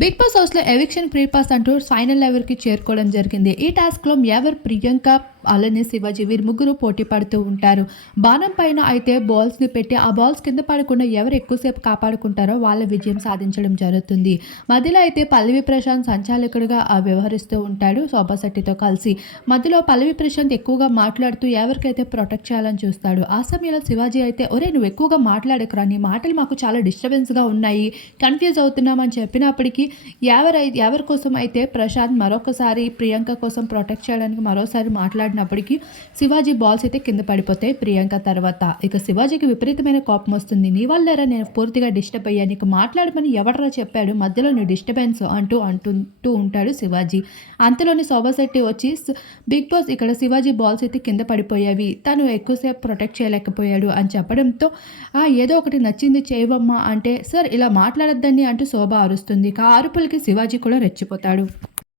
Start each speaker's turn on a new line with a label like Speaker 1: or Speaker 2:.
Speaker 1: Big Boss హౌస్లో eviction free pass అంటూ final లెవెల్కి చేరుకోవడం జరిగింది. ఈ టాస్క్లో ఎవరు ప్రియాంక అలానే శివాజీ వీరు ముగ్గురు పోటీ పడుతూ ఉంటారు. బాణం పైన అయితే బాల్స్ని పెట్టి ఆ బాల్స్ కింద పడకుండా ఎవరు ఎక్కువసేపు కాపాడుకుంటారో వాళ్ళ విజయం సాధించడం జరుగుతుంది. మధ్యలో అయితే పల్లవి ప్రశాంత్ సంచాలకుడిగా వ్యవహరిస్తూ ఉంటాడు శోభాశెట్టితో కలిసి. మధ్యలో పల్లవి ప్రశాంత్ ఎక్కువగా మాట్లాడుతూ ఎవరికైతే ప్రొటెక్ట్ చేయాలని చూస్తాడు ఆ సమయంలో శివాజీ అయితే ఒరే నువ్వు ఎక్కువగా మాట్లాడకురా నీ మాటలు మాకు చాలా డిస్టర్బెన్స్గా ఉన్నాయి కన్ఫ్యూజ్ అవుతున్నామని చెప్పినప్పటికీ ఎవరై ఎవరి కోసం అయితే ప్రశాంత్ మరొకసారి ప్రియాంక కోసం ప్రొటెక్ట్ చేయడానికి మరోసారి ఆడినప్పటికీ శివాజీ బాల్స్ అయితే కింద పడిపోతాయి ప్రియాంక తర్వాత. ఇక శివాజీకి విపరీతమైన కోపం వస్తుంది. నీ వల్లరా నేను పూర్తిగా డిస్టర్బ్ అయ్యా నీకు మాట్లాడమని ఎవడరా చెప్పాడు? మధ్యలో నీ డిస్టర్బెన్స్ అంటూ అంటుంటూ ఉంటాడు శివాజీ. అంతలోని శోభాశెట్టి వచ్చి బిగ్ బాస్ ఇక్కడ శివాజీ బాల్స్ అయితే కింద పడిపోయావి. తను ఎక్కువసేపు ప్రొటెక్ట్ చేయలేకపోయాడు అని చెప్పడంతో "ఆ, ఏదో ఒకటి నచ్చింది చేయవమ్మా అంటే సార్ ఇలా మాట్లాడద్దని అంటూ శోభ అరుస్తుంది. ఇక ఆ అరుపులకి శివాజీ కూడా రెచ్చిపోతాడు.